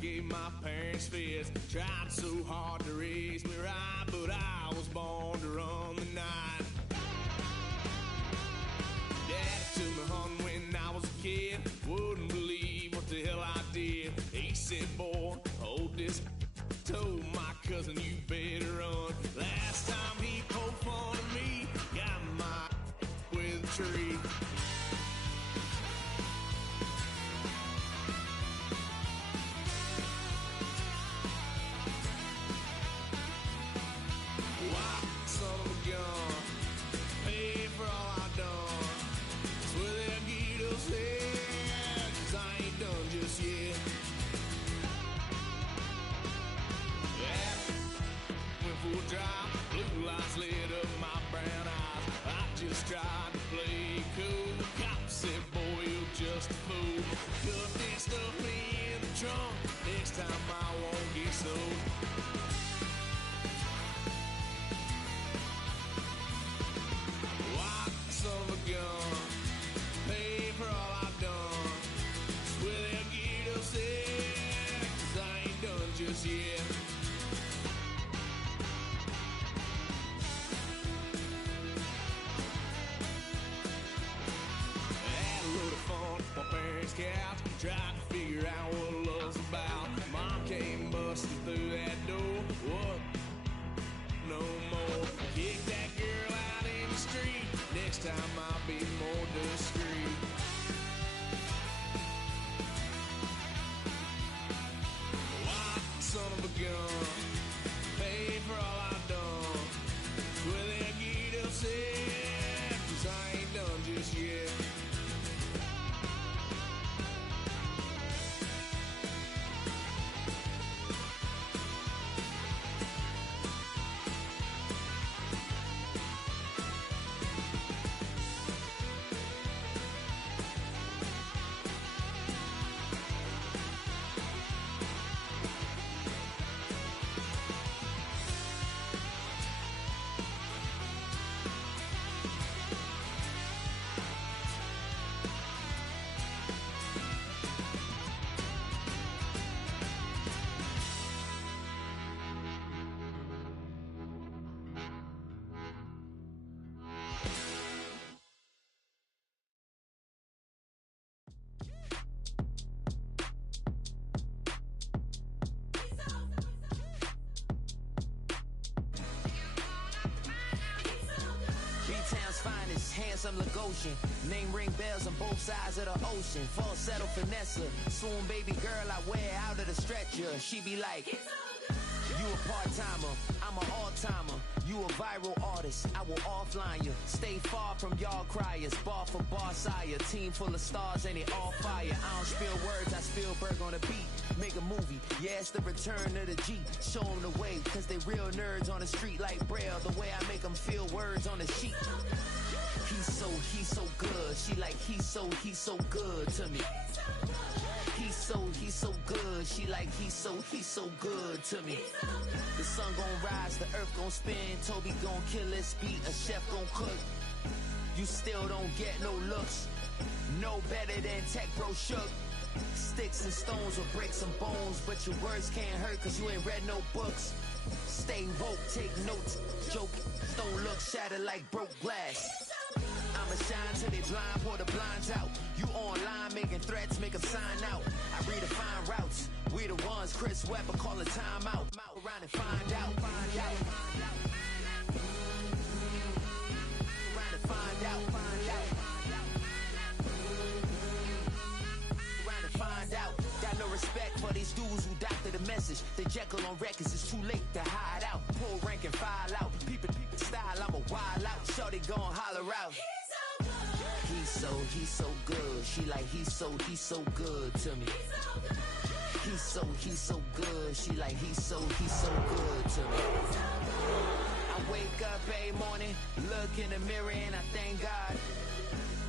gave my parents fits. Tried so hard to raise me right, but I was born to run the night. Dad took me hunting when I was a kid. Wouldn't believe what the hell I did. He said, boy, hold this. Told my cousin, you better run. Last time he poked fun at me, got my with a tree. Why, son of a gun, pay for all I done. Swear they'll get us here, 'cause I ain't done just yet. Full drive, blue lights lit up my brown eyes. I just tried to play cool. Cop said, boy, you're just a fool. Cut this stuff in the trunk. Next time I won't get sold. Why, son of a gun, pay for all I've done. Swear they'll get us there, 'cause I ain't done just yet. My parents' couch, tried to figure out what love's about. Mom came busting through that door. What? No more. Kick that girl out in the street. Next time I'll be more discreet. Why, son of a gun, pay for all I've done. Swear they'll get upset, 'cause I ain't done just yet. Handsome Lagosian, name ring bells on both sides of the ocean. Falsetto finesse, swoon baby girl I wear out of the stretcher. She be like, you a part-timer, I'm an all-timer. You a viral artist, I will offline you. Stay far from y'all criers, bar for bar sire. Team full of stars and it all fire. I don't spill words, I Spielberg on the beat. Make a movie, yeah, it's the return of the G. Show them the way, 'cause they real nerds on the street like Braille. The way I make them feel words on the sheet. He's so good. She like, he's so good to me. He's so good. She like, he's so good to me. The sun gon' rise, the earth gon' spin. Toby gon' kill this beat, a chef gon' cook. You still don't get no looks. No better than Tech Bro Shook. Sticks and stones will break some bones, but your words can't hurt 'cause you ain't read no books. Stay woke, take notes, joke. Don't look shattered like broke glass. I'ma shine till they blind, pour the blinds out. You online making threats, make them sign out. I redefine routes. We the ones Chris Webber call a timeout. Around and find out. Around and find out. Around and find out. Got no respect for these dudes who doctor the message. They Jekyll on records, it's too late to hide out. Pull rank and file out. People style, I'm a wild out. Shorty gon' holler out. He's so good. She like, he's so good to me. He's so good. She like, he's so good to me. I wake up every morning, look in the mirror and I thank God.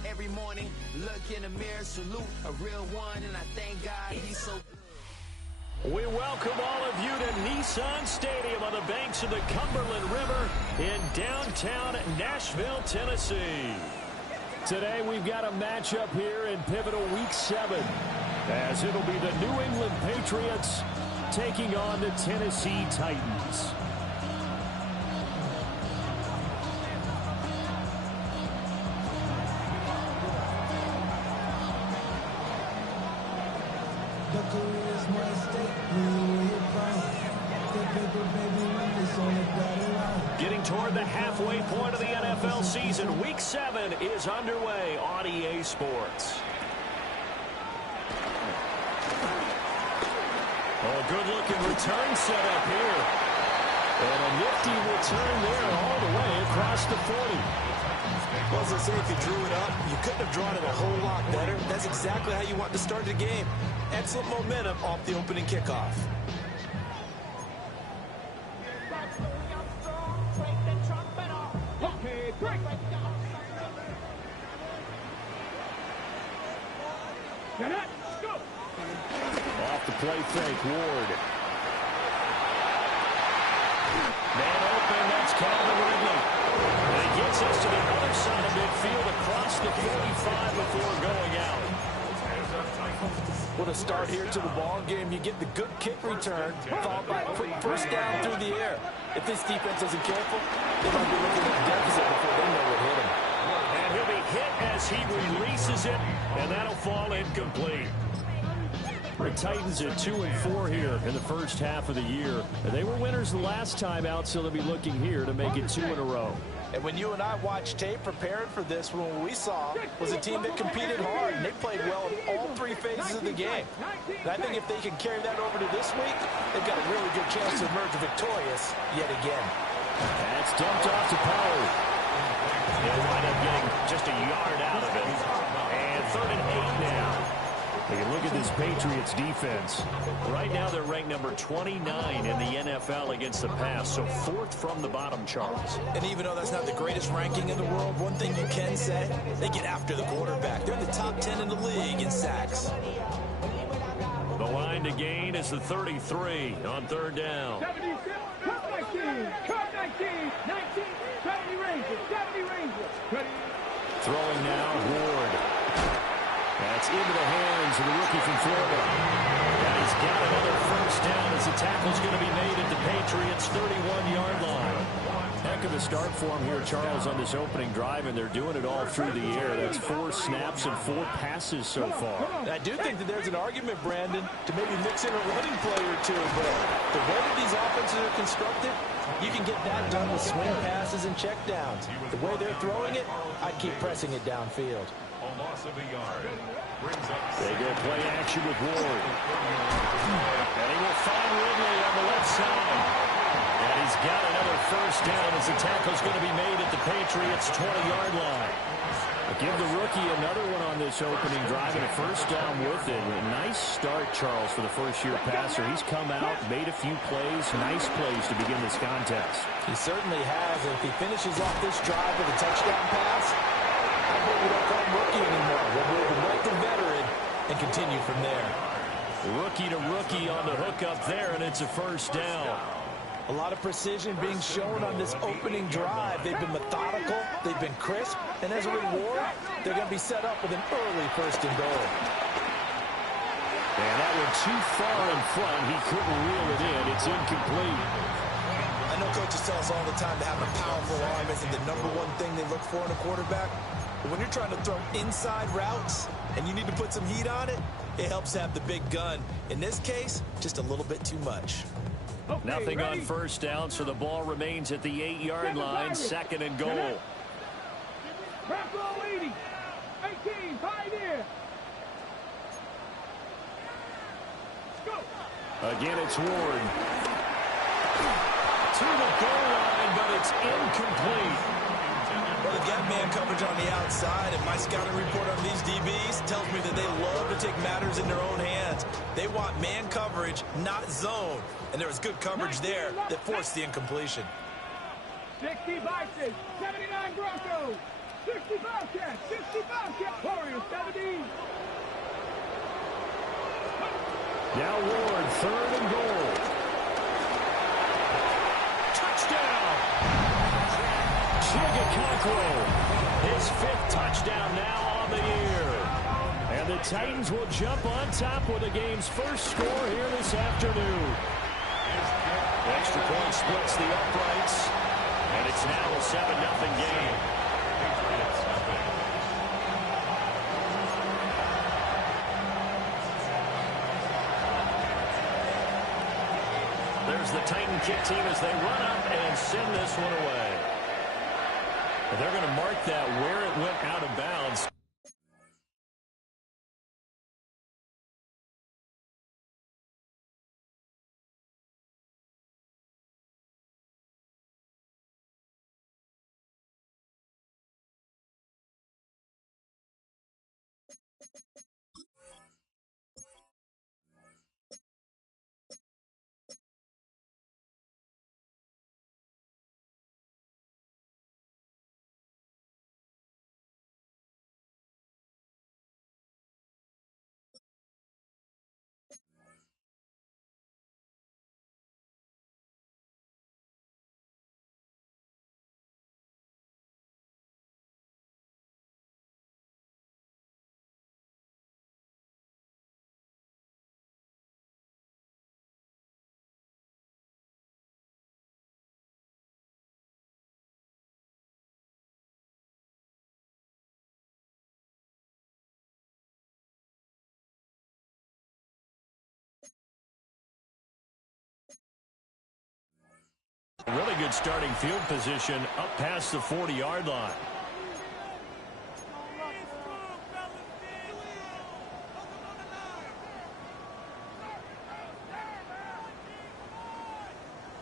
Every morning, look in the mirror, salute a real one, and I thank God he's so good. We welcome all of you to Nissan Stadium on the banks of the Cumberland River in downtown Nashville, Tennessee. Today we've got a matchup here in pivotal Week 7. as it'll be the New England Patriots taking on the Tennessee Titans. Getting toward the halfway point of the NFL season, Week 7 is underway on EA Sports. Oh, good-looking return set up here. And a nifty return there all the way across the 40. Well, as I say, if you drew it up, you couldn't have drawn it a whole lot better. That's exactly how you want to start the game. Excellent momentum off the opening kickoff. Off the play fake, Ward. Man open, that's Calvin Ridley. And he gets us to the other side of midfield across the 45 before going out. What a start here to the ball game. You get the good kick return, followed by a quick first down through the air. If this defense isn't careful, they might be looking at a deficit before they know what hit him. And he'll be hit as he releases it, and that'll fall incomplete. The Titans at 2-4 here in the first half of the year. They were winners the last time out, so they'll be looking here to make it 2 in a row. And when you and I watched tape preparing for this, what we saw was a team that competed hard, and they played well in all 3 phases of the game. And I think if they can carry that over to this week, they've got a really good chance to emerge victorious yet again. That's dumped off to Pollard. He'll wind up getting just a yard out of it. And 3rd and 8 now. Take a look at this Patriots defense. Right now they're ranked number 29 in the NFL against the pass, so 4th from the bottom, Charles. And even though that's not the greatest ranking in the world, one thing you can say, they get after the quarterback. They're in the top 10 in the league in sacks. The line to gain is the 33 on 3rd down. 70, cut 19, 19, 70 Rangers. Throwing now, Ward. That's into the hands of the rookie from Florida. And he's got another first down as the tackle's going to be made at the Patriots' 31-yard line. Heck of a start for him here, Charles, on this opening drive, and they're doing it all through the air. That's 4 snaps and 4 passes so far. I do think that there's an argument, Brandon, to maybe mix in a running play or two, but the way that these offenses are constructed, you can get that done with swing passes and checkdowns. The way they're throwing it, I'd keep pressing it downfield. They go play action with Ward. And he will find Ridley on the left side. And he's got another first down as the tackle's going to be made at the Patriots' 20-yard line. Give the rookie another one on this opening drive and a first down with it. A nice start, Charles, for the first-year passer. He's come out, made a few plays, nice plays to begin this contest. He certainly has. And if he finishes off this drive with a touchdown pass, I hope we don't call him rookie anymore. We'll move him right to veteran and continue from there. Rookie to rookie on the hook up there, and it's a first down. A lot of precision being shown on this opening drive. They've been methodical, they've been crisp, and as a reward, they're going to be set up with an early 1st and goal. And that one too far in front. He couldn't reel it in. It's incomplete. I know coaches tell us all the time to have a powerful arm isn't the #1 thing they look for in a quarterback. But when you're trying to throw inside routes and you need to put some heat on it, it helps have the big gun. In this case, just a little bit too much. Okay, Nothing ready? on first down, so the ball remains at the 8-yard line, 2nd and goal. Back row 80. 18, pioneer. Go. Again, it's Ward. To the goal line, but it's incomplete. Well, they've got man coverage on the outside, and my scouting report on these DBs tells me that they love to take matters in their own hands. They want man coverage, not zone. And there was good coverage there that forced the incompletion. 60 Vikings, 79 Broncos, 65 Cats, 65 Cats, Warriors, 70. Now Ward, 3rd and goal. Touchdown! Chigga Conqueror, his 5th touchdown now on the year. And And the Titans will jump on top with the game's first score here this afternoon. Extra point splits the uprights, and it's now a 7-0 game. There's the Titan kick team as they run up and send this one away. They're going to mark that where it went out of bounds. Really good starting field position up past the 40-yard line.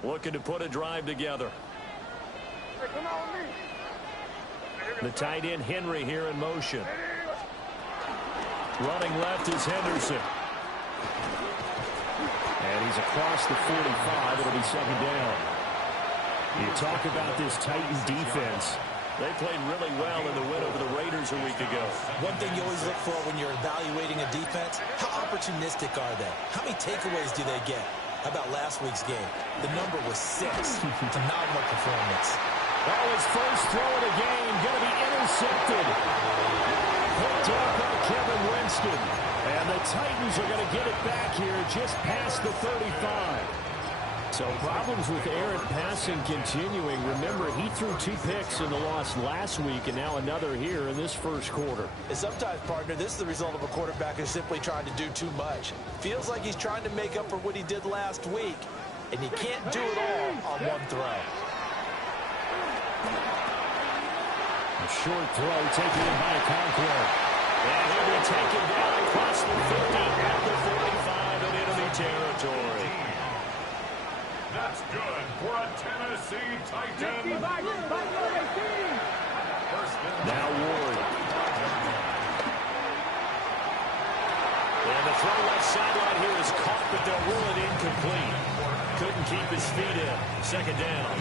Looking to put a drive together. The tight end Henry here in motion. Running left is Henderson. And he's across the 45. It'll be second down. You talk about this Titan defense. They played really well in the win over the Raiders a week ago. One thing you always look for when you're evaluating a defense, how opportunistic are they? How many takeaways do they get? How about last week's game? The number was 6. Phenomenal performance. Oh, his first throw of the game going to be intercepted. Picked up by Kevin Winston. And the Titans are going to get it back here just past the 35. So problems with errant passing continuing. Remember, he threw 2 picks in the loss last week and now another here in this first quarter. And sometimes, partner, this is the result of a quarterback who's simply trying to do too much. Feels like he's trying to make up for what he did last week, and he can't do it all on one throw. A short throw taken in by Conqueror. And he'll be taken down across the 50 at the 45 in enemy territory. That's good for a Tennessee Titan. Now Ward. And the throw left sideline here is caught, but they'll rule it incomplete. Couldn't keep his feet in. Second down.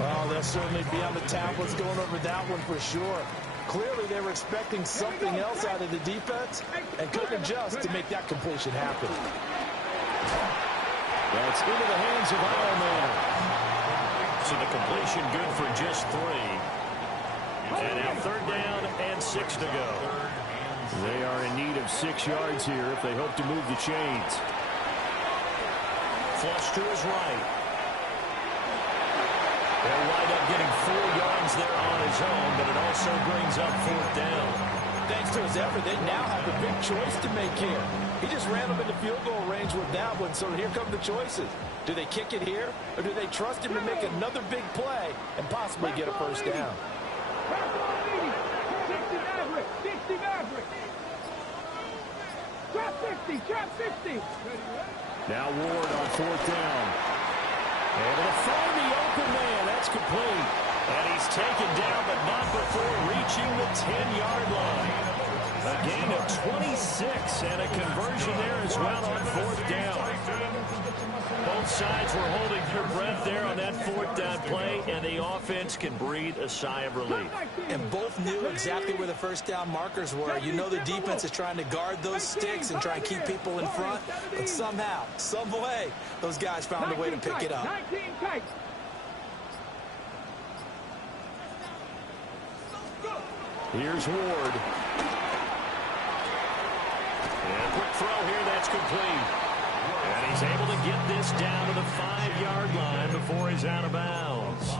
Well, they'll certainly be on the tablets going over that one for sure. Clearly, they were expecting something else out of the defense and couldn't adjust to make that completion happen. That's into the hands of Ironman. So the completion good for just 3. And now third down and 6 to go. They are in need of 6 yards here if they hope to move the chains. Flush to his right. They'll wind up getting 4 yards there on his own, but it also brings up 4th down. Thanks to his effort, they now have a big choice to make here. He just ran them into field goal range with that one, so here come the choices. Do they kick it here, or do they trust him to make another big play and possibly get a first down? Drop 60. Now Ward on 4th down. Able to find the open man. That's complete. And he's taken down, but not before reaching the 10-yard line. A gain of 26 and a conversion there as well on 4th down. Both sides were holding their breath there on that 4th down play, and the offense can breathe a sigh of relief. And both knew exactly where the first down markers were. You know the defense is trying to guard those sticks and try and keep people in front, but somehow, some way, those guys found a way to pick it up. Here's Ward. And quick throw here, that's complete. And he's able to get this down to the 5-yard line before he's out of bounds.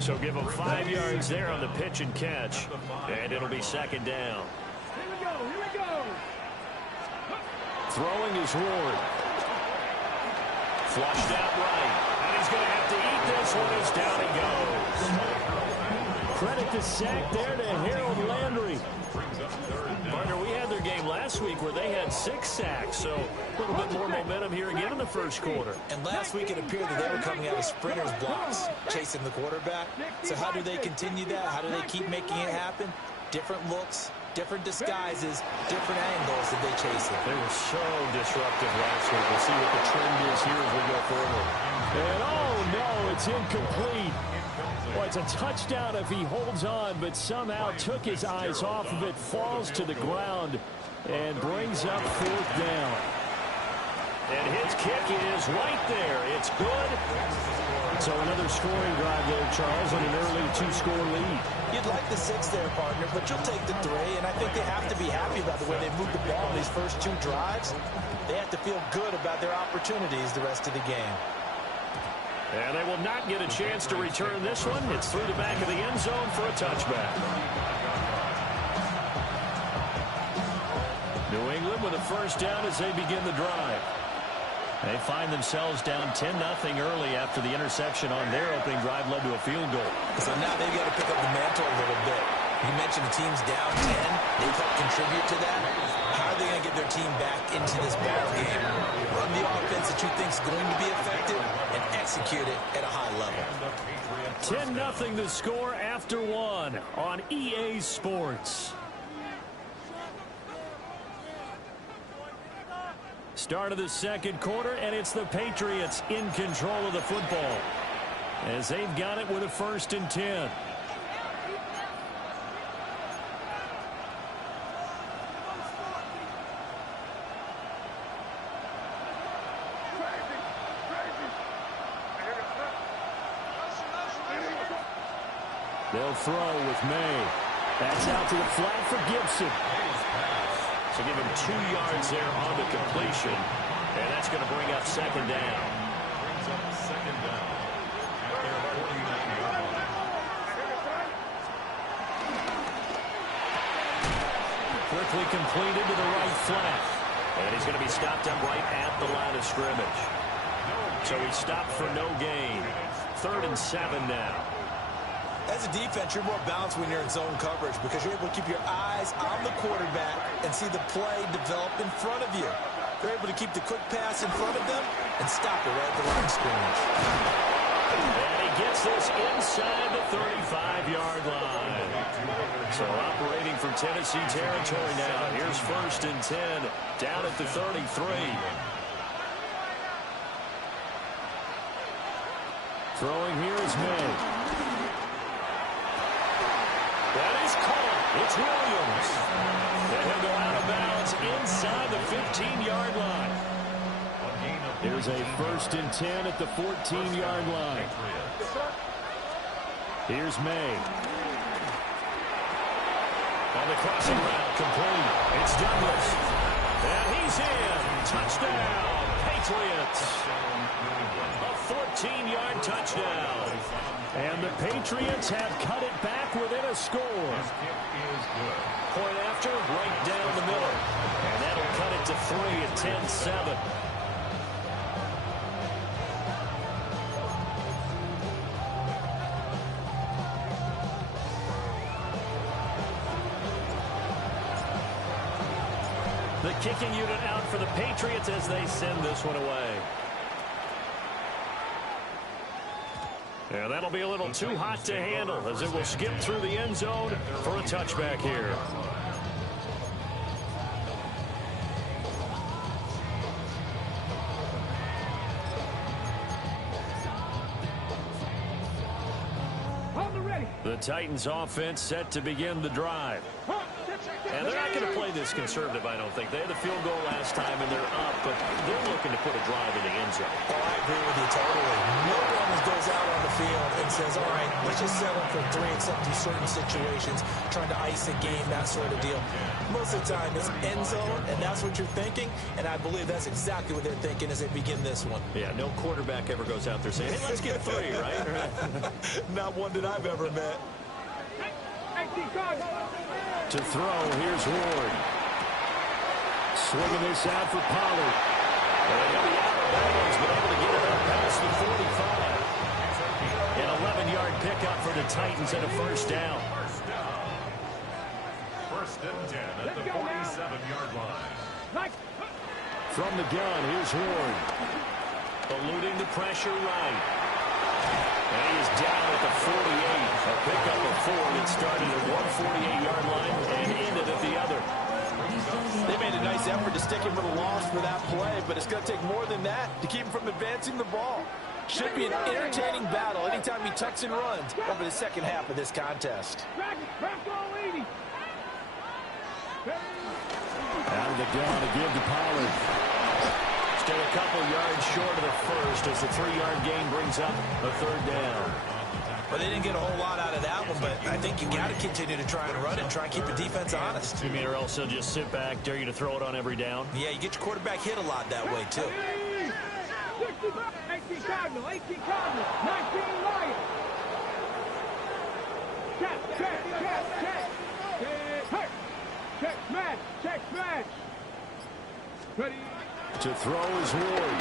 So give him 5 yards there on the pitch and catch. And it'll be second down. Here we go. Here we go. Throwing is Ward. Flushed out right. And he's going to have to eat this one as down he goes. Credit the sack there to Harold Landry. Partner, we had their game last week where they had 6 sacks, so a little bit more momentum here again in the first quarter. And last week it appeared that they were coming out of sprinters blocks, chasing the quarterback. So how do they continue that? How do they keep making it happen? Different looks, different disguises, different angles that they chase it. They were so disruptive last week. We'll see what the trend is here as we go forward. And oh no, it's incomplete. Well, it's a touchdown if he holds on, but somehow took his eyes off of it, falls to the ground, and brings up 4th down. And his kick is right there. It's good. So another scoring drive there, Charles, and an early 2-score lead. You'd like the 6 there, partner, but you'll take the 3, and I think they have to be happy about the way they moved the ball in these first 2 drives. They have to feel good about their opportunities the rest of the game. And they will not get a chance to return this one. It's through the back of the end zone for a touchback. New England with a first down as they begin the drive. They find themselves down 10-0 early after the interception on their opening drive led to a field goal. So now they've got to pick up the mantle a little bit. You mentioned the team's down 10. They've helped contribute to that. How are they going to get their team back into this ball game? Run the offense that you think is going to be effective and execute it at a high level. 10-0 the score after 1 on EA Sports. Start of the second quarter, and it's the Patriots in control of the football as they've got it with a 1st and 10. They'll throw with May. That's out to the flat for Gibson. So give him 2 yards there on the completion. And that's going to bring up second down. Quickly completed to the right flat. And he's going to be stopped up right at the line of scrimmage. So he's stopped for no gain. 3rd and 7 now. As a defense, you're more balanced when you're in zone coverage because you're able to keep your eyes on the quarterback and see the play develop in front of you. They're able to keep the quick pass in front of them and stop it right at the line of scrimmage. And he gets this inside the 35-yard line. So operating from Tennessee territory now. Here's 1st and 10 down at the 33. Throwing here is May. That is caught. It's Williams. And he'll go out of bounds inside the 15-yard line. There's a 1st and 10 at the 14-yard line. Here's May. On the crossing route, complete. It's Douglas. And he's in. Touchdown, Patriots. A 14-yard touchdown. And the Patriots have cut it back within a score. Point after, right down the middle. And that'll cut it to 3 at 10-7. The kicking unit out for the Patriots as they send this one away. Yeah, that'll be a little too hot to handle as it will skip through the end zone for a touchback here. The Titans offense set to begin the drive. And they're not going to play this conservative, I don't think. They had the field goal last time, and they're up, but they're looking to put a drive in the end zone. Oh, I agree with you totally. No one goes out on the field and says, all right, let's just settle for 3 except in certain situations, trying to ice a game, that sort of deal. Most of the time, it's end zone, and that's what you're thinking, and I believe that's exactly what they're thinking as they begin this one. Yeah, no quarterback ever goes out there saying, hey, let's get 3, right? Not one that I've ever met. To throw, here's Ward. Swinging this out for Pollard. And he'll be out of bounds, but able to get it up past the 45. An 11-yard pickup for the Titans and a first down. First and 10 at the 47-yard line. From the gun, here's Ward. Eluding the pressure right. And he is down at the 48. A pickup of 4 that started at one 48-yard line and ended at the other. They made a nice effort to stick him with a loss for that play, but it's going to take more than that to keep him from advancing the ball. Should be an entertaining battle anytime he tucks and runs over the second half of this contest. Out of the gun again to Pollard. Still a couple yards short of the first as the 3-yard gain brings up a third down. Well, they didn't get a whole lot out of that one, but I think you got to continue to try and run it and try and keep the defense honest. You mean or else they'll just sit back, dare you to throw it on every down? Yeah, you get your quarterback hit a lot that way, too. 18 Cardinal, 19 Lions. Check, smash. Ready. To throw is Ward.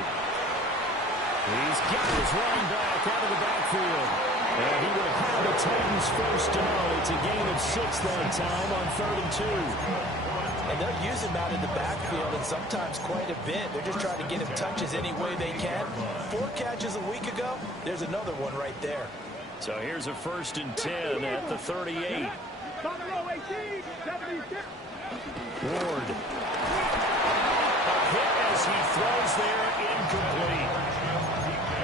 He's got his running back out of the backfield. And he will have the Titans first down. It's a gain of 6 that time on 3rd and 2. And they'll use him out in the backfield, and sometimes quite a bit. They're just trying to get him touches any way they can. 4 catches a week ago. There's another one right there. So here's a 1st and 10 at the 38. Ward. A hit as he throws there, incomplete.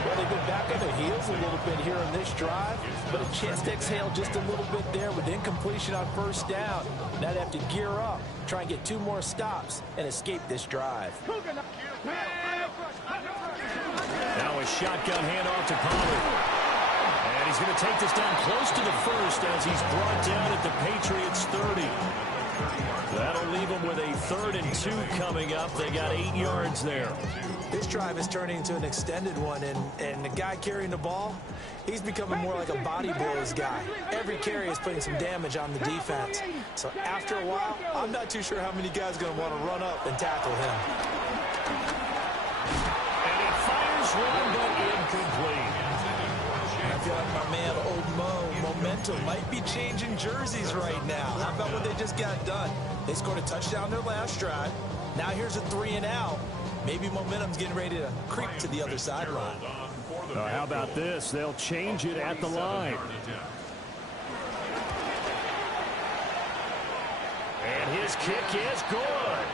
Well, they've been back on their heels a little bit here on this drive, but a chance to exhale just a little bit there with incompletion on 1st down. Now they have to gear up, try and get 2 more stops, and escape this drive. Now a shotgun handoff to Pollard. And he's going to take this down close to the first as he's brought down at the Patriots 30. That'll leave them with a 3rd and 2 coming up. They got 8 yards there. This drive is turning into an extended one, and the guy carrying the ball, he's becoming more like a body blows guy. Every carry is putting some damage on the defense. So after a while, I'm not too sure how many guys are going to want to run up and tackle him. And he fires one, but incomplete. I feel like my man, Old Mo, momentum might be changing jerseys right now. How about what they just got done? They scored a touchdown their last drive. Now here's a 3 and out. Maybe momentum's getting ready to creep to the other sideline. How about this? They'll change it at the line. And his kick is good.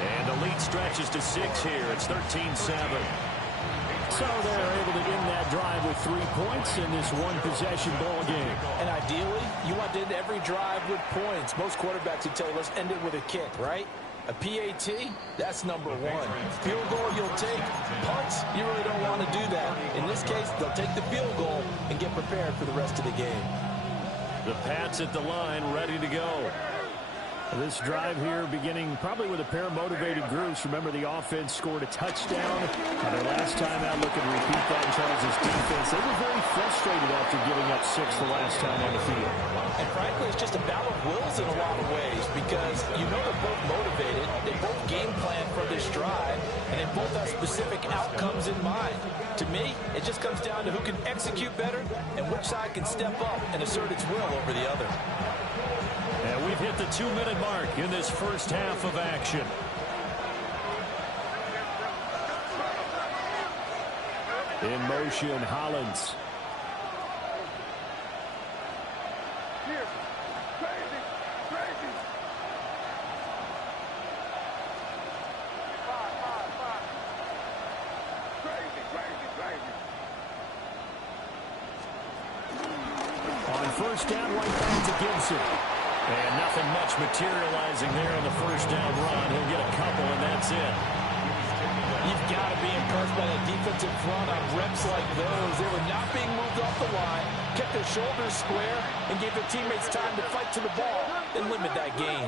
And the lead stretches to 6 here. It's 13-7. So they're able to end that drive with 3 points in this one-possession ball game. And ideally, you want to end every drive with points. Most quarterbacks would tell you, let's end it with a kick, right? A PAT, that's number 1. Field goal you'll take. Punts, you really don't want to do that. In this case, they'll take the field goal and get prepared for the rest of the game. The Pats at the line, ready to go. This drive here beginning probably with a pair of motivated groups. Remember, the offense scored a touchdown. Their last time out, look and repeat that in Charles' defense. They were very frustrated after giving up 6 the last time on the field. And frankly, it's just a battle of wills in a lot of ways because you know they're both motivated. They both game plan for this drive, and they both have specific outcomes in mind. To me, it just comes down to who can execute better and which side can step up and assert its will over the other. And we've hit the 2-minute mark in this first half of action. In motion, Hollins. On first down, right back to Gibson. And nothing much materializing there on the first down run. He'll get a couple, and that's it. You've got to be impressed by the defensive front on reps like those. They were not being moved off the line, kept their shoulders square, and gave their teammates time to fight to the ball and limit that gain.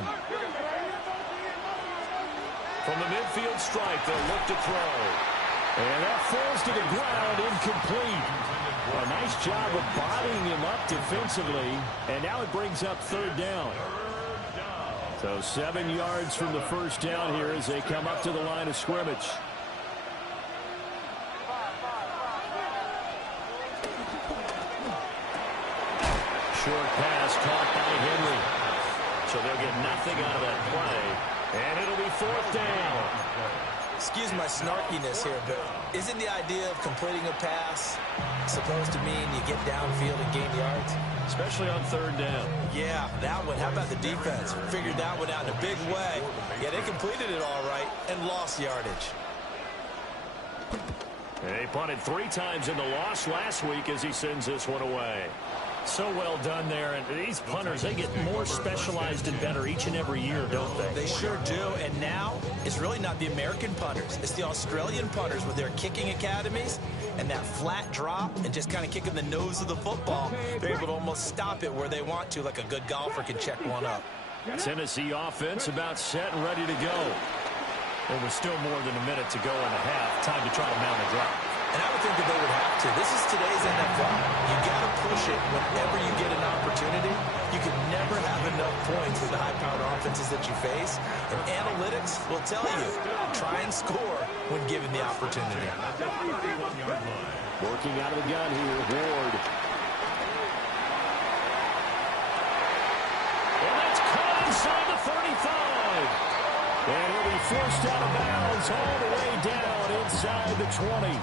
From the midfield stripe, they'll look to throw. And that falls to the ground, incomplete. A nice job of bodying him up defensively. And now it brings up third down. So 7 yards from the first down here as they come up to the line of scrimmage. Short pass caught by Henry. So they'll get nothing out of that play. And it'll be fourth down. Excuse my snarkiness here, but isn't the idea of completing a pass supposed to mean you get downfield and gain yards? Especially on third down. Yeah, that one. How about the defense? Figured that one out in a big way. Yeah, they completed it all right and lost yardage. They punted 3 times in the loss last week as he sends this one away. So well done there. And these punters, they get more specialized and better each and every year, don't they? They sure do. And now it's really not the American punters. It's the Australian punters with their kicking academies and that flat drop and just kind of kicking the nose of the football. They're able to almost stop it where they want to, like a good golfer can check one up. Tennessee offense about set and ready to go. There was still more than a minute to go in the half. Time to try to mount a drop. And I would think that they would have to. This is today's NFL. You got to push it whenever you get an opportunity. You can never have enough points with the high-powered offenses that you face. And analytics will tell you, try and score when given the opportunity. Working out of the gun here, Ward. And that's caught inside the 35. And he'll be forced out of bounds all the way down inside the 20.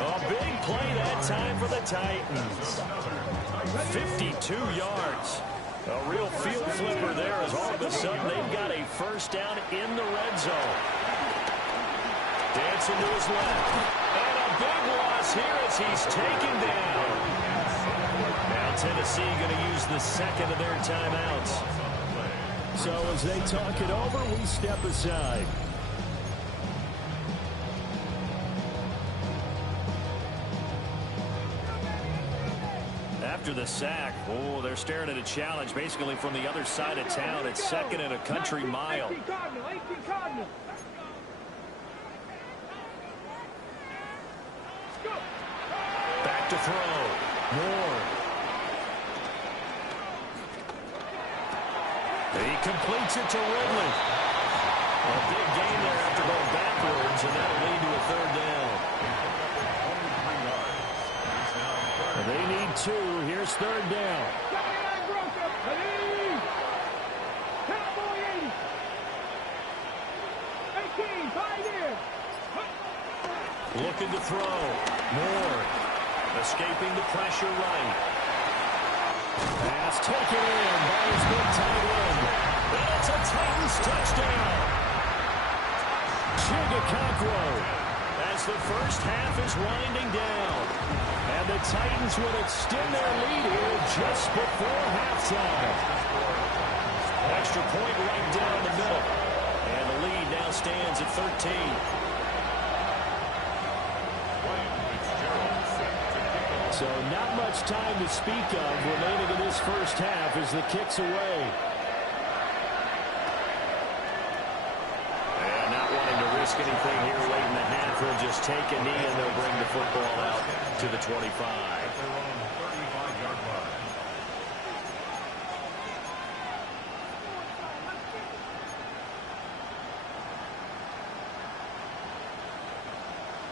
A big play that time for the Titans. 52 yards. A real field flipper there as all of a sudden they've got a first down in the red zone. Dancing to his left. And a big loss here as he's taken down. Now Tennessee going to use the second of their timeouts. So as they talk it over, we step aside. After the sack, oh, they're staring at a challenge basically from the other side of town. It's second and a country mile. Back to throw. Moore. He completes it to Ridley. A big gain there after going backwards, and that'll lead to a third down. They need 2. Here's third down. Looking to throw. Moore escaping the pressure right. Pass taken in by his big tight end. And it's a Titans touchdown. Ncaa as the first half is winding down. And the Titans will extend their lead here just before halftime. Extra point right down the middle. And the lead now stands at 13. So not much time to speak of remaining in this first half as the kick's away. And not wanting to risk anything here late in the half, he'll just take a knee and they'll bring the football out to the 25.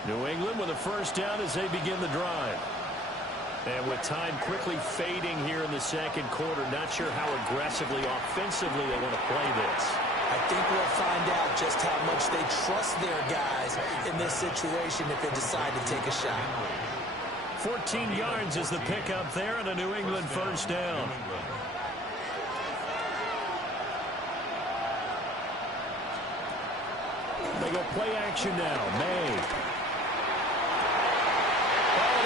New England with a first down as they begin the drive. And with time quickly fading here in the second quarter, not sure how aggressively, offensively they want to play this. I think we'll find out just how much they trust their guys in this situation if they decide to take a shot. 14 yards is the pickup there and a New England first down. They go play action now. May.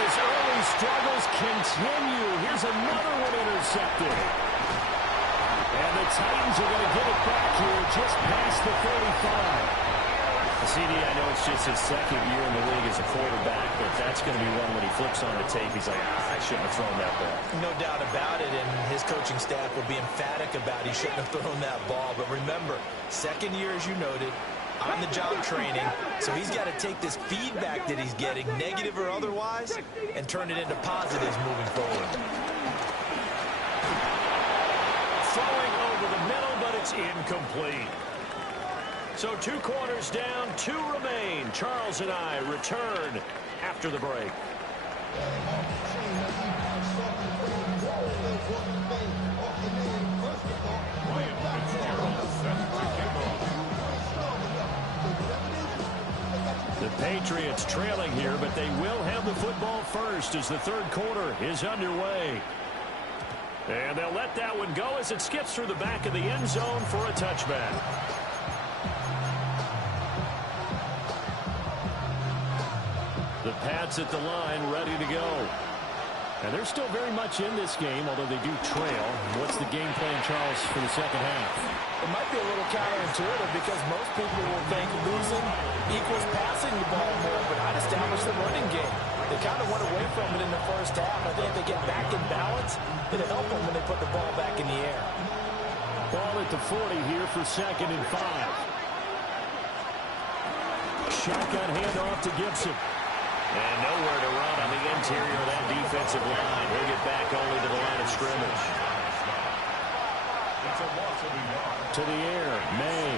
His early struggles continue. Here's another one intercepted. And Titans are going to get it back here just past the 35. CD, I know it's just his second year in the league as a quarterback, but that's going to be one when he flips on the tape. He's like, I shouldn't have thrown that ball. No doubt about it, and his coaching staff will be emphatic about he shouldn't have thrown that ball. But remember, second year, as you noted, on-the-job training, so he's got to take this feedback that he's getting, negative or otherwise, and turn it into positives moving forward. Throwing over the middle, but it's incomplete. So 2 quarters down, 2 remain. Charles and I return after the break. The Patriots trailing here, but they will have the football first as the third quarter is underway. And they'll let that one go as it skips through the back of the end zone for a touchback. The Pats at the line, ready to go. And they're still very much in this game, although they do trail. What's the game plan, Charles, for the second half? It might be a little counterintuitive because most people will think losing equals passing the ball more, but not establish the running game. They kind of went away from it in the first half. I think if they get back in balance, it'll help them when they put the ball back in the air. Ball at the 40 here for 2nd and 5. Shotgun handoff to Gibson. And nowhere to run on the interior of that defensive line. He'll get back only to the line of scrimmage. To the air, May.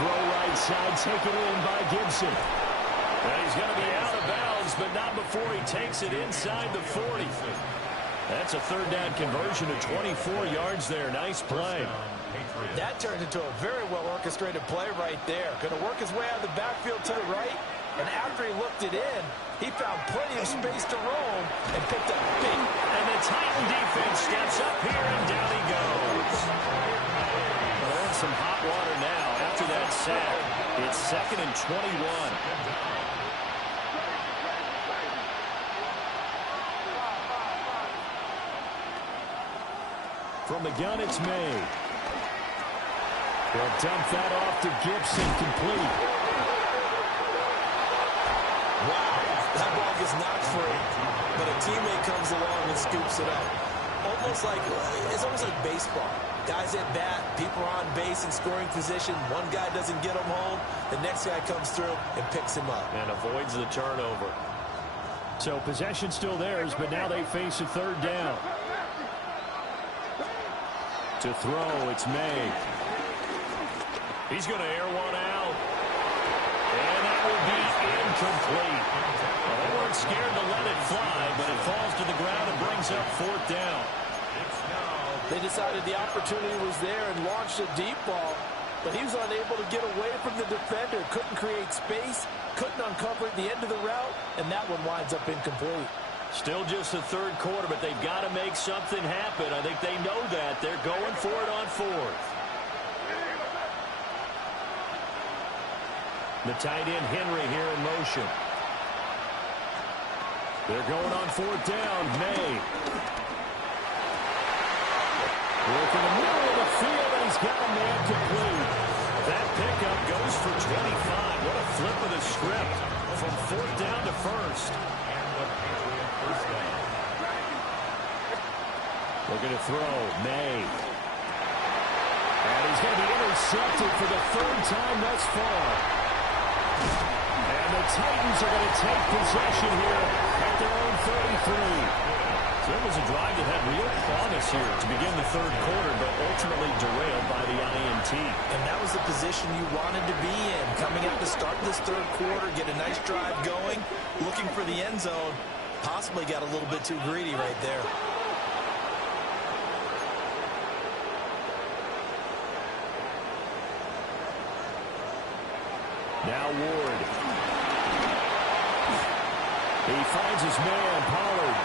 Throw right side, taken in by Gibson. And he's going to be out of bounds, but not before he takes it inside the 40. That's a third down conversion of 24 yards there. Nice play. That turned into a very well-orchestrated play right there. Going to work his way out of the backfield to the right. And after he looked it in, he found plenty of space to roam and picked up big. And the Titan defense steps up here, and down he goes. Well, they're in some hot water now after that sack. It's 2nd and 21. From the gun, it's May. They'll dump that off to Gibson, complete. Wow, that ball gets knocked free, but a teammate comes along and scoops it up. It's almost like baseball. Guys at bat, people are on base in scoring position. One guy doesn't get him home. The next guy comes through and picks him up. And avoids the turnover. So possession still theirs, but now they face a third down. To throw, it's May. He's going to air one out. And that will be incomplete. Well, they weren't scared to let it fly, but it falls to the ground and brings up 4th down. They decided the opportunity was there and launched a deep ball, but he was unable to get away from the defender. Couldn't create space, couldn't uncover the end of the route, and that one winds up incomplete. Still just the third quarter, but they've got to make something happen. I think they know that. They're going for it on 4th. The tight end, Henry, here in motion. They're going on 4th down. May. Work in the middle of the field, and he's got a man complete. That pickup goes for 25. What a flip of the script from 4th down to 1st. Looking to throw, May. And he's going to be intercepted for the 3rd time thus far. And the Titans are going to take possession here at their own 33. So it was a drive that had real promise here to begin the third quarter, but ultimately derailed by the INT. And that was the position you wanted to be in. Coming out to start this third quarter, get a nice drive going, looking for the end zone. Possibly got a little bit too greedy right there. Now Ward. He finds his man, Pollard.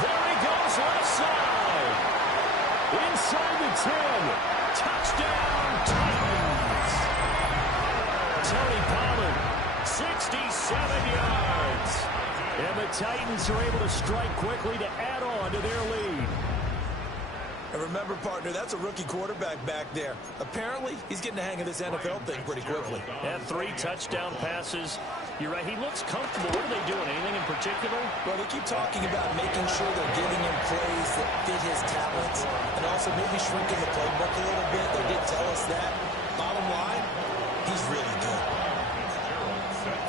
There he goes, left side. Inside the 10. Touchdown, Titans. Tony Pollard, 67 yards. And the Titans are able to strike quickly to add on to their lead. And remember, partner, that's a rookie quarterback back there. Apparently, he's getting the hang of this NFL thing pretty quickly. And 3 touchdown passes. You're right, he looks comfortable. What are they doing? Anything in particular? Well, they keep talking about making sure they're giving him plays that fit his talents and also maybe shrinking the playbook a little bit. They did tell us that. Bottom line, he's really good.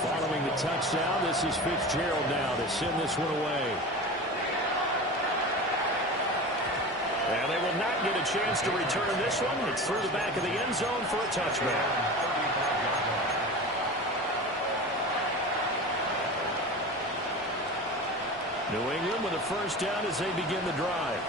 Following the touchdown, this is Fitzgerald now to send this one away. And they will not get a chance to return this one. It's through the back of the end zone for a touchback. New England with a first down as they begin the drive.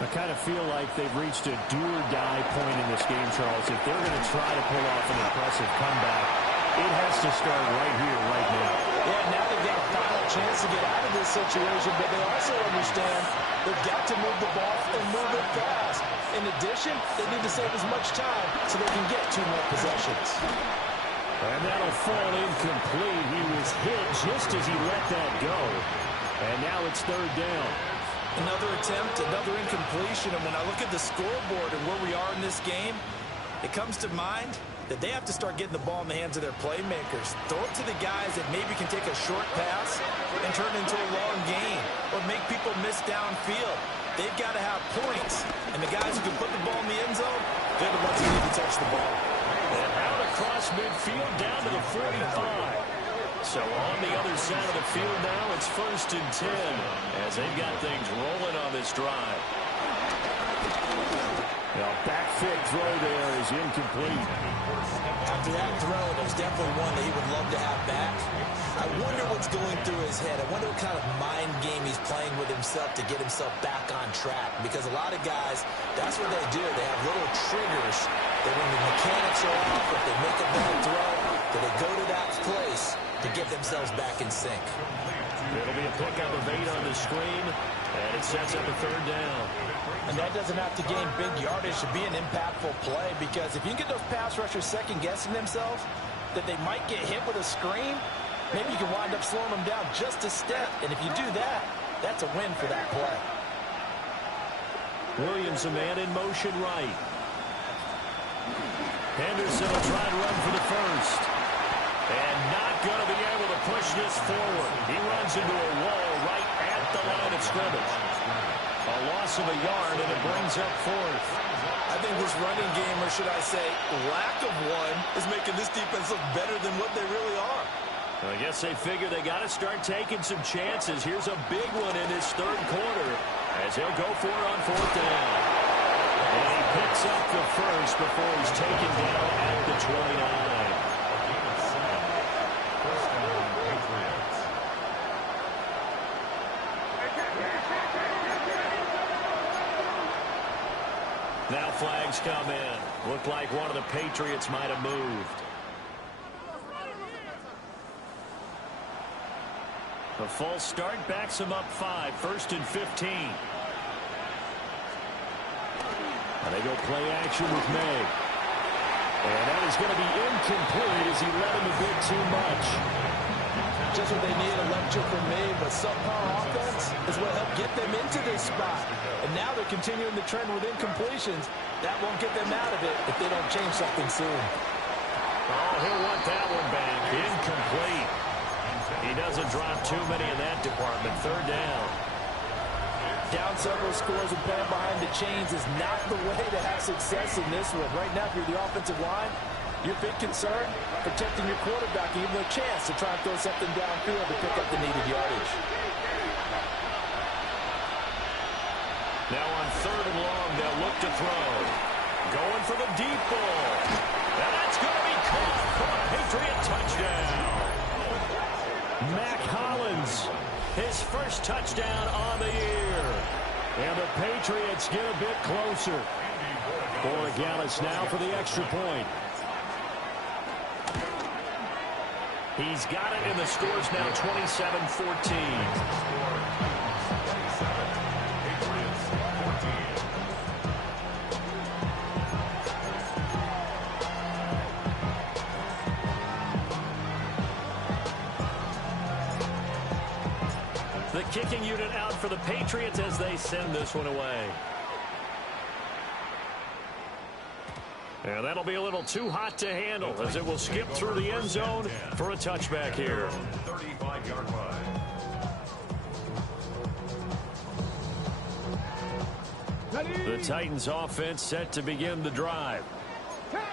I kind of feel like they've reached a do-or-die point in this game, Charles. If they're going to try to pull off an impressive comeback, it has to start right here, right now. Yeah, now they've got a final chance to get out of this situation, but they also understand they've got to move the ball and move it fast. In addition, they need to save as much time so they can get 2 more possessions. And that'll fall incomplete. He was hit just as he let that go. And now it's 3rd down. Another attempt, another incompletion. And when I look at the scoreboard and where we are in this game, it comes to mind that they have to start getting the ball in the hands of their playmakers. Throw it to the guys that maybe can take a short pass and turn it into a long gain or make people miss downfield. They've got to have points. And the guys who can put the ball in the end zone, they're the ones who need to touch the ball. And out across midfield down to the 45. So on the other side of the field now, it's 1st and 10 as they've got things rolling on this drive. Now, back foot throw there is incomplete. After that throw, there's definitely one that he would love to have back. I wonder what's going through his head. I wonder what kind of mind game he's playing with himself to get himself back on track. Because a lot of guys, that's what they do. They have little triggers that when the mechanics are off, if they make a bad throw, that they go to that place to get themselves back in sync. It'll be a pickup of 8 on the screen, and it sets up a 3rd down. And that doesn't have to gain big yardage to be an impactful play, because if you can get those pass rushers second-guessing themselves, that they might get hit with a screen, maybe you can wind up slowing them down just a step. And if you do that, that's a win for that play. Williams, a man in motion right. Henderson will try and run for the first. And not going to be able to push this forward. He runs into a wall right at the line of scrimmage. A loss of a yard, and it brings up 4th. I think this running game, or should I say lack of one, is making this defense look better than what they really are. I guess they figure they got to start taking some chances. Here's a big one in this 3rd quarter as he'll go for it on 4th down. And he picks up the first before he's taken down at the 29. Now flags come in. Looked like one of the Patriots might have moved. A false start backs him up 5. 1st and 15. And they go play action with May. And that is going to be incomplete as he led him a bit too much. Just what they need, a lecture from me, but subpar offense is what helped get them into this spot. And now they're continuing the trend with incompletions. That won't get them out of it if they don't change something soon. Oh, he'll want that one back. Incomplete. He doesn't drop too many in that department. 3rd down. Down several scores and playing behind the chains is not the way to have success in this one. Right now, if you're the offensive line, your big concern, protecting your quarterback, and giving him a chance to try and throw something downfield to pick up the needed yardage. Now on 3rd and long, they'll look to throw. Going for the deep ball. And that's going to be caught for a Patriot touchdown. Mac Hollins, his first touchdown on the year. And the Patriots get a bit closer. Borregales now for the extra point. He's got it, and the score's now 27-14. The kicking unit out for the Patriots as they send this one away. And that'll be a little too hot to handle as it will skip through the end zone for a touchback here. 35-yard line. The Titans offense set to begin the drive.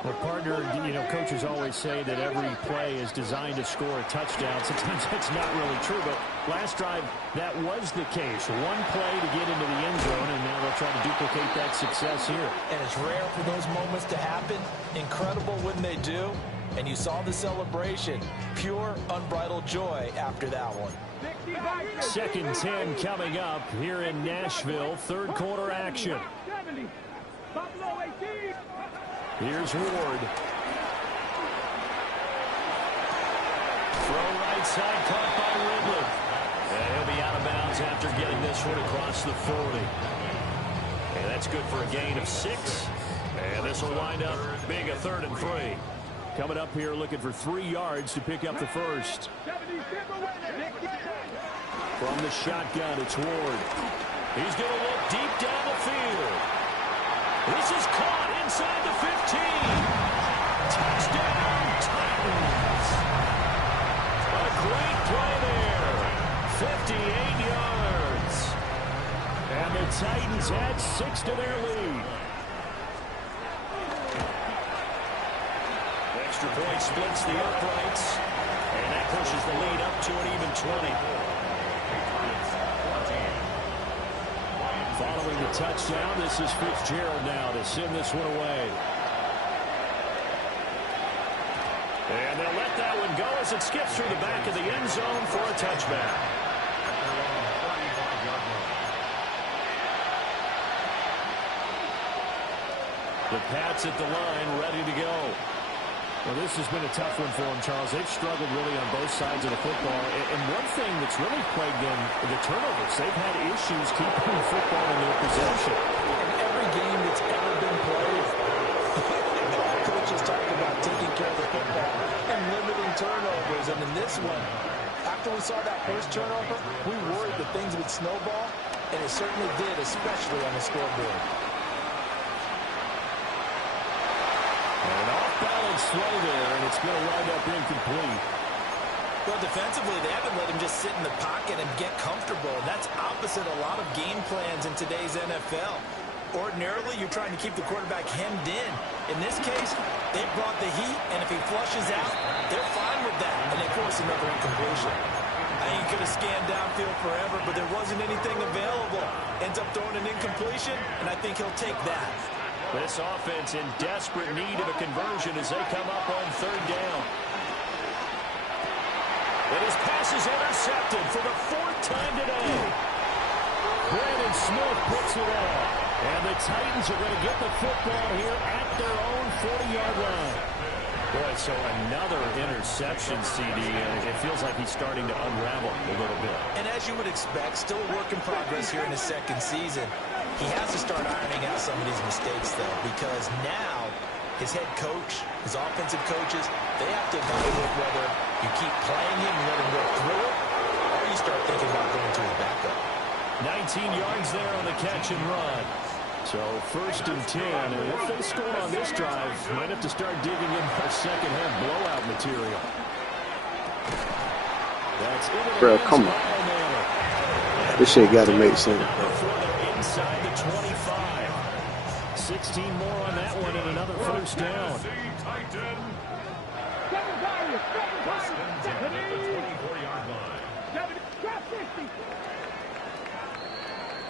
Well, partner, coaches always say that every play is designed to score a touchdown. Sometimes that's not really true, but last drive, that was the case. One play to get into the end zone, and now they'll try to duplicate that success here. And it's rare for those moments to happen. Incredible when they do. And you saw the celebration. Pure, unbridled joy after that one. 2nd 10 coming up here in Nashville. Third quarter action. Here's Ward. Throw right side, caught by Ridley. And he'll be out of bounds after getting this one across the 40. And that's good for a gain of 6. And this will wind up being a 3rd and 3. Coming up here looking for 3 yards to pick up the first. From the shotgun, it's Ward. He's going to look deep down the field. This is caught inside the 15. Touchdown, Titans. A great play there. 58 yards. And the Titans add 6 to their lead. Extra point splits the uprights. And that pushes the lead up to an even 20. Following the touchdown, this is Fitzgerald now to send this one away. And they'll let that one go as it skips through the back of the end zone for a touchback. The Pats at the line, ready to go. Well, this has been a tough one for them, Charles. They've struggled really on both sides of the football. And one thing that's really plagued them, the turnovers. They've had issues keeping the football in their possession. In every game that's ever been played, coaches talk about taking care of the football and limiting turnovers. And in this one, after we saw that first turnover, we worried that things would snowball, and it certainly did, especially on the scoreboard. An off-balance throw there, and it's going to wind up incomplete. Well, defensively, they haven't let him just sit in the pocket and get comfortable. That's opposite a lot of game plans in today's NFL. Ordinarily, you're trying to keep the quarterback hemmed in. In this case, they brought the heat, and if he flushes out, they're fine with that, and they force another incompletion. I think he could have scanned downfield forever, but there wasn't anything available. Ends up throwing an incompletion, and I think he'll take that. This offense in desperate need of a conversion as they come up on 3rd down. And his pass is intercepted for the 4th time today. Brandon Smith puts it on. And the Titans are going to get the football here at their own 40-yard line. Boy, so another interception, CD, and it feels like he's starting to unravel a little bit. And as you would expect, still a work in progress here in his 2nd season. He has to start ironing out some of these mistakes, though, because now his head coach, his offensive coaches, they have to evaluate whether you keep playing him and let him work through it, or you start thinking about going to his backup. 19 yards there on the catch and run. So 1st and 10, and if they score on this drive, might have to start digging in for second-half blowout material. That's it. Bro, come on. This shit got to make sense. Before they're inside the 25. 16 more on that one and another 1st down.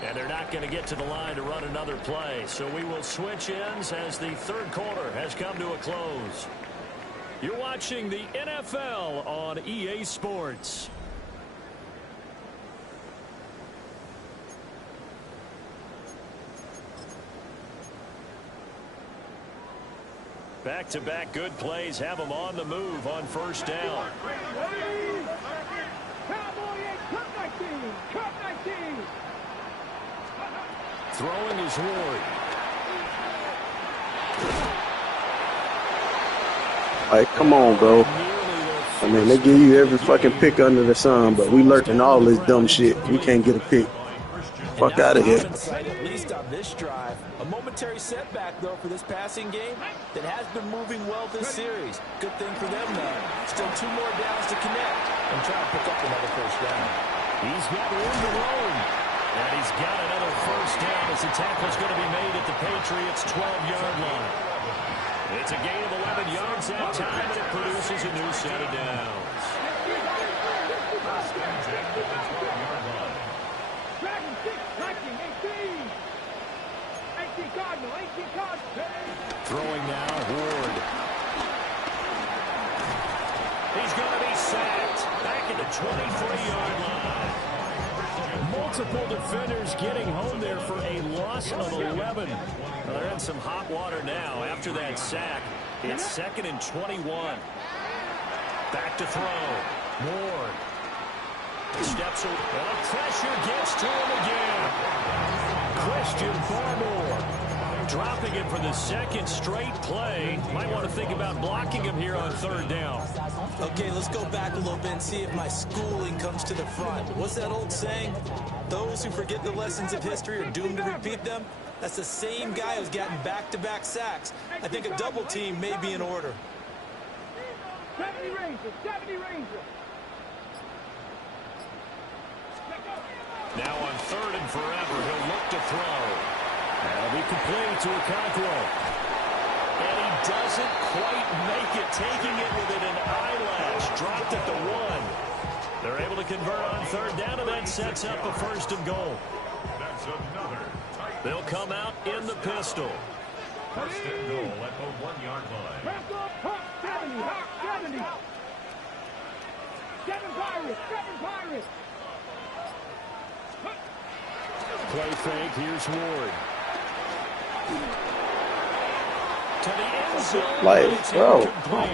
And they're not going to get to the line to run another play. So we will switch ends as the 3rd quarter has come to a close. You're watching the NFL on EA Sports. Back-to-back good plays have them on the move on 1st down. Throwing is Ward. Like, come on, bro. I mean, they give you every fucking pick under the sun, but we lurking all this dumb shit. We can't get a pick. fuck out of here. At least on this drive. A momentary setback, though, for this passing game that has been moving well this series. Good thing for them, though. Still 2 more downs to connect and try to pick up another first down. He's got room to roam. And he's got another first down as the tackle's going to be made at the Patriots' 12-yard line. It's a gain of 11 yards that time, and it produces a new set of downs. Throwing now, Ward. He's going to be sacked back at the 23-yard line. Multiple defenders getting home there for a loss of 11. Well, they're in some hot water now after that sack. It's 2nd and 21. Back to throw. Ward. Steps away. Well, pressure gets to him again. Christian Barmore dropping it for the 2nd straight play. Might want to think about blocking him here on 3rd down. Okay, let's go back a little bit and see if my schooling comes to the front. What's that old saying? Those who forget the lessons of history are doomed to repeat them. That's the same guy who's gotten back-to-back sacks. I think a double team may be in order. 70 Rangers, 70 Rangers. Now on 3rd and forever, he'll look to throw. That'll be complete to Okonkwo. And he doesn't quite make it, taking it within an eyelash. Dropped at the 1. They're able to convert on 3rd down, and that sets up a 1st and goal. That's another tight. They'll come out in the pistol. 1st and goal at the 1-yard line. Press up, Hawk 70, Hawk 70. 7 Pirates, 7 Pirates. Play fake, here's Ward. To the end zone. Like, bro.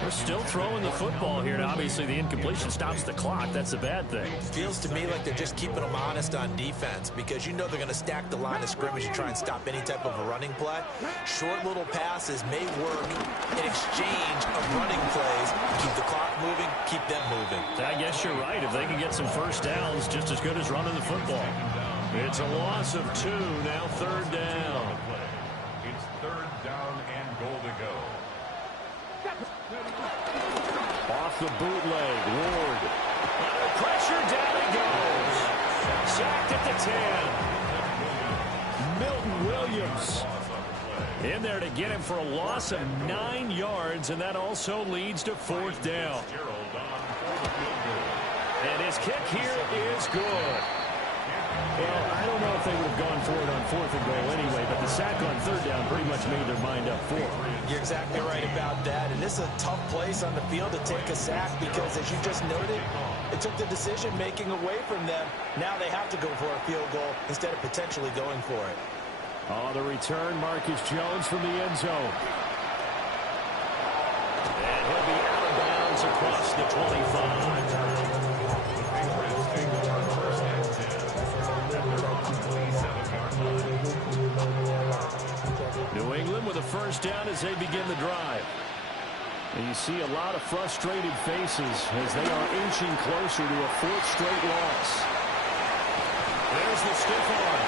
They're still throwing the football here, and obviously the incompletion stops the clock. That's a bad thing. Feels to me like they're just keeping them honest on defense because you know they're going to stack the line of scrimmage and try and stop any type of a running play. Short little passes may work in exchange of running plays. Keep the clock moving, keep them moving. I guess you're right. If they can get some first downs, just as good as running the football. It's a loss of 2, now 3rd down. It's 3rd down and goal to go. Off the bootleg, Ward. Under pressure, down he goes. Sacked at the 10. Milton Williams in there to get him for a loss of 9 yards, and that also leads to 4th down. And his kick here is good. Well, I don't know if they would have gone for it on 4th and goal anyway, but the sack on 3rd down pretty much made their mind up for it. You're exactly right about that. And this is a tough place on the field to take a sack because, as you just noted, it took the decision-making away from them. Now they have to go for a field goal instead of potentially going for it. On the return, Marcus Jones from the end zone. And he'll be out of bounds across the 25. New England with a first down as they begin the drive. And you see a lot of frustrated faces as they are inching closer to a 4th straight loss. There's the stiff arm.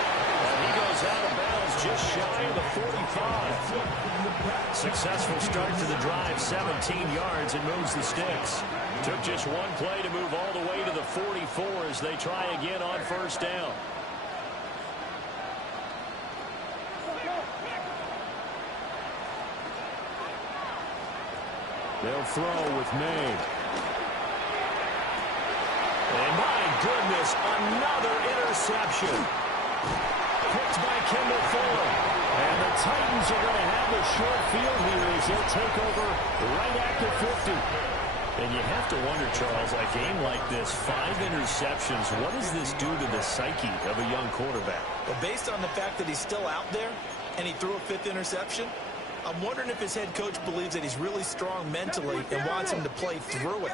And he goes out of bounds just shy of the 45. Successful start to the drive, 17 yards, and moves the sticks. Took just 1 play to move all the way to the 44 as they try again on first down. They'll throw with May. And my goodness, another interception. Picked by Kendall Fuller. And the Titans are going to have the short field here as they'll take over right after 50. And you have to wonder, Charles, a game like this, 5 interceptions, what does this do to the psyche of a young quarterback? Well, based on the fact that he's still out there and he threw a 5th interception, I'm wondering if his head coach believes that he's really strong mentally and wants him to play through it.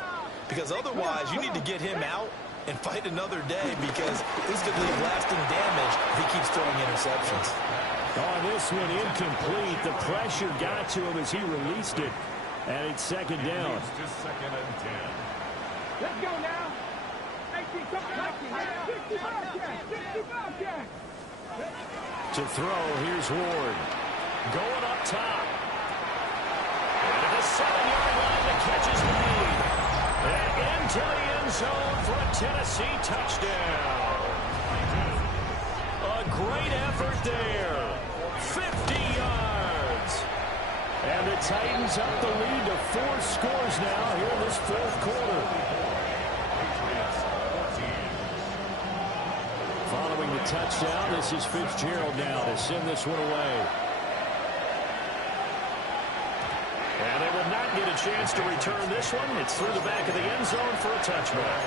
Because otherwise, you need to get him out and fight another day because this could leave lasting damage if he keeps throwing interceptions. On this one, incomplete. The pressure got to him as he released it. And it's 2nd down. Let's go now. 18 To throw, here's Ward. Going up top. And at the 7-yard line, the catch is made. And into the end zone for a Tennessee touchdown. A great effort there. 50 yards. And the Titans up the lead to 4 scores now here in this fourth quarter. Following the touchdown, this is Fitzgerald now to send this one away. And they will not get a chance to return this one. It's through the back of the end zone for a touchback.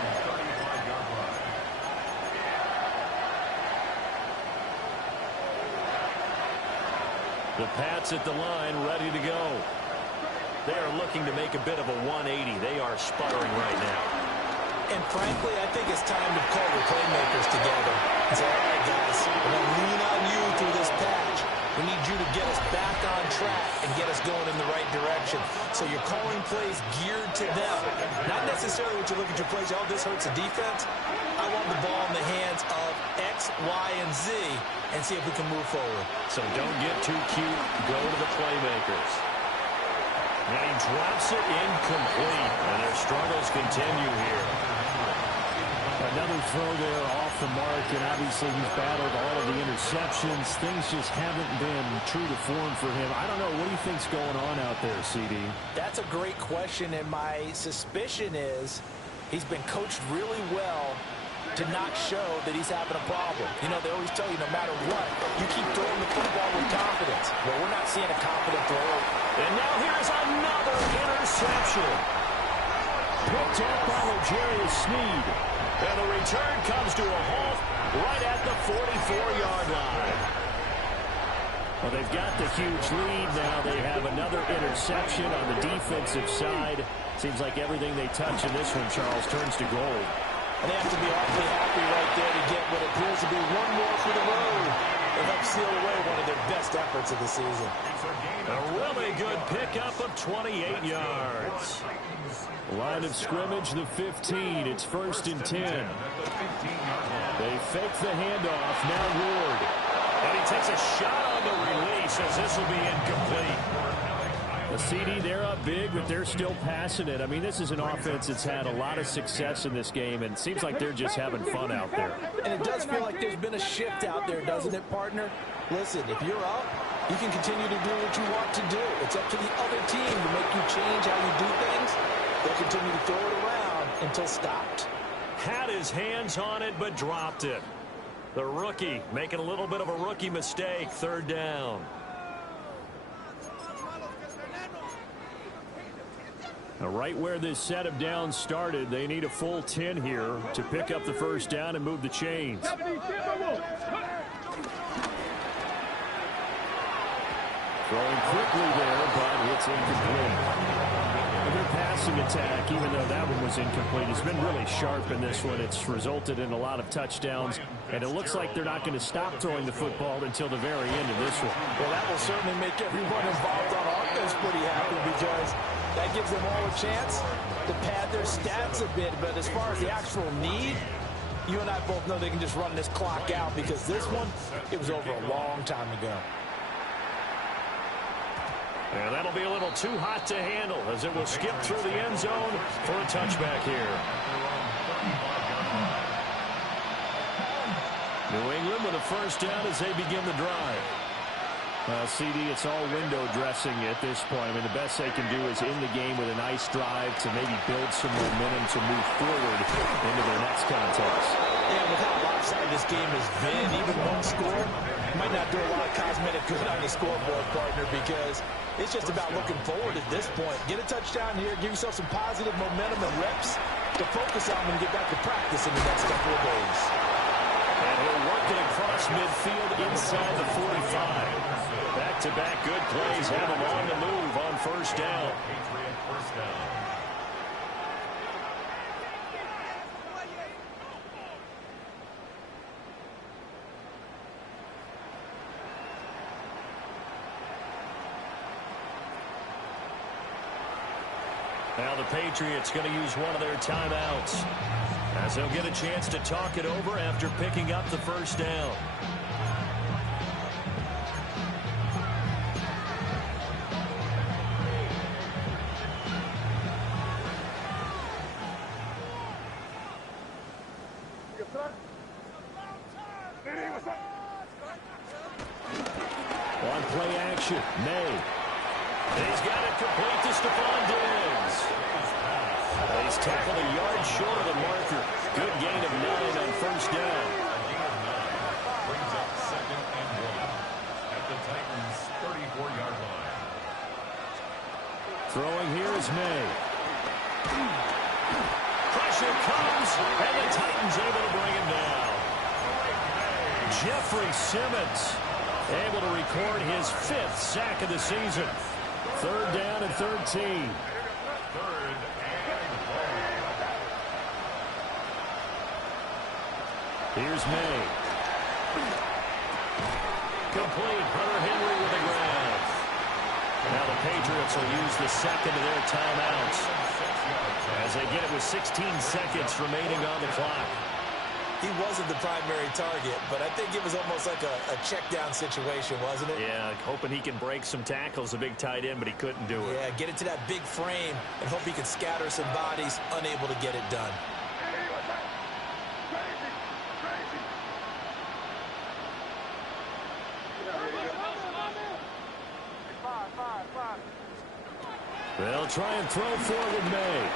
The Pats at the line, ready to go. They are looking to make a bit of a 180. They are sputtering right now. And frankly, I think it's time to call the playmakers together and say, all right, guys, we're going to lean on you through this patch. We need you to get us back on track and get us going in the right direction. So you're calling plays geared to them. Not necessarily what you look at your plays, oh, this hurts the defense. I want the ball in the hands of X, Y, and Z and see if we can move forward. So don't get too cute. Go to the playmakers. And he drops it incomplete. And their struggles continue here. Another throw there off the mark, and obviously he's battled all of the interceptions. Things just haven't been true to form for him. I don't know. What do you think's going on out there, CD? That's a great question, and my suspicion is he's been coached really well to not show that he's having a problem. You know, they always tell you no matter what, you keep throwing the football with confidence. Well, we're not seeing a confident thrower. And now here's another interception. Picked up by L'Jarius Sneed. And the return comes to a halt right at the 44-yard line. Well, they've got the huge lead now. They have another interception on the defensive side. Seems like everything they touch in this one, Charles, turns to gold. And they have to be awfully happy right there to get what appears to be one more for the road. They help seal away one of their best efforts of the season. A really good pickup of 28 yards. Line of scrimmage, the 15. It's 1st and 10. They fake the handoff. Now Ward. And he takes a shot on the release as this will be incomplete. The CD, they're up big, but they're still passing it. I mean, this is an offense that's had a lot of success in this game, and it seems like they're just having fun out there. And it does feel like there's been a shift out there, doesn't it, partner? Listen, if you're up, you can continue to do what you want to do. It's up to the other team to make you change how you do things. They'll continue to throw it around until stopped. Had his hands on it, but dropped it. The rookie making a little bit of a rookie mistake, 3rd down. Now, right where this set of downs started, they need a full 10 here to pick up the 1st down and move the chains. Throwing quickly there, but it's incomplete. Their passing attack, even though that one was incomplete, has been really sharp in this one. It's resulted in a lot of touchdowns, and it looks like they're not going to stop throwing the football until the very end of this one. Well, that will certainly make everyone involved on offense pretty happy because that gives them all a chance to pad their stats a bit. But as far as the actual need, you and I both know they can just run this clock out because this one, it was over a long time ago. And that'll be a little too hot to handle as it will skip through the end zone for a touchback here. New England with a 1st down as they begin the drive. CD, it's all window dressing at this point. I mean, the best they can do is in the game with a nice drive to maybe build some momentum to move forward into their next contest. Yeah, with how lopsided this game has been, even one score might not do a lot of cosmetic good on the scoreboard, partner, because it's just about looking forward at this point. Get a touchdown here, give yourself some positive momentum and reps to focus on when you get back to practice in the next couple of days. And he'll work it across midfield inside the 45. Back-to-back good plays have him on the move on 1st down. Now the Patriots going to use one of their timeouts, as they'll get a chance to talk it over after picking up the first down. On play action, May. He's got it complete to Stephon Diggs. He's tackled a yard short of the marker. Good gain of 9 on first down. Brings up 2nd and 1 at the Titans' 34-yard line. Throwing here is May. Pressure comes, and the Titans able to bring him down. Jeffrey Simmons able to record his 5th sack of the season. 3rd down and 13. 3rd and 1. Here's May. Complete. Hunter Henry with the grab. Now the Patriots will use the second of their timeouts as they get it with 16 seconds remaining on the clock. He wasn't the primary target, but I think it was almost like a check-down situation, wasn't it? Yeah, hoping he can break some tackles, a big tight end, but he couldn't do it. Yeah, get it to that big frame and hope he can scatter some bodies, unable to get it done. They'll try and throw forward May.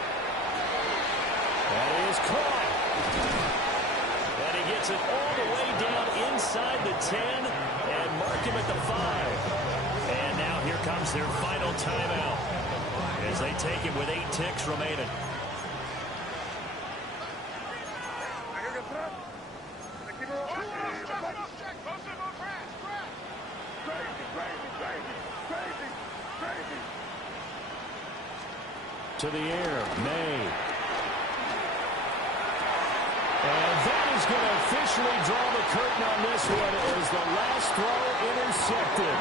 That is caught. And he gets it all the way down inside the 10 and mark him at the 5. And now here comes their final timeout as they take it with 8 ticks remaining. To the air, May. And that is going to officially draw the curtain on this one as the last throw intercepted.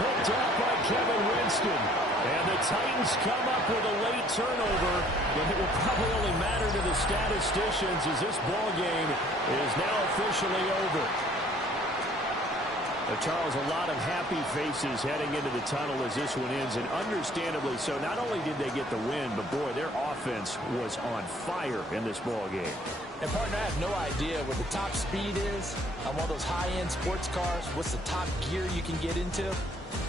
Picked up by Kevin Winston. And the Titans come up with a late turnover, but it will probably only matter to the statisticians as this ball game is now officially over. Charles, a lot of happy faces heading into the tunnel as this one ends, and understandably so. Not only did they get the win, but boy, their offense was on fire in this ball game. And partner, I have no idea what the top speed is on one of those high-end sports cars. What's the top gear you can get into?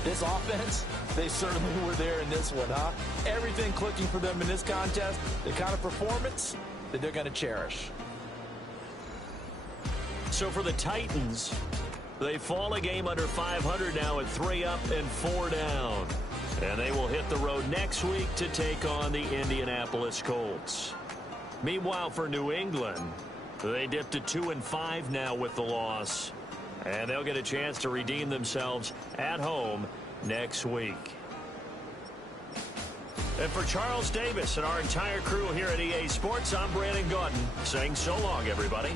This offense, they certainly were there in this one, huh? Everything clicking for them in this contest, the kind of performance that they're going to cherish. So for the Titans, they fall a game under 500 now at 3 up and 4 down. And they will hit the road next week to take on the Indianapolis Colts. Meanwhile, for New England, they dipped to 2-5 now with the loss. And they'll get a chance to redeem themselves at home next week. And for Charles Davis and our entire crew here at EA Sports, I'm Brandon Gaudin saying so long, everybody.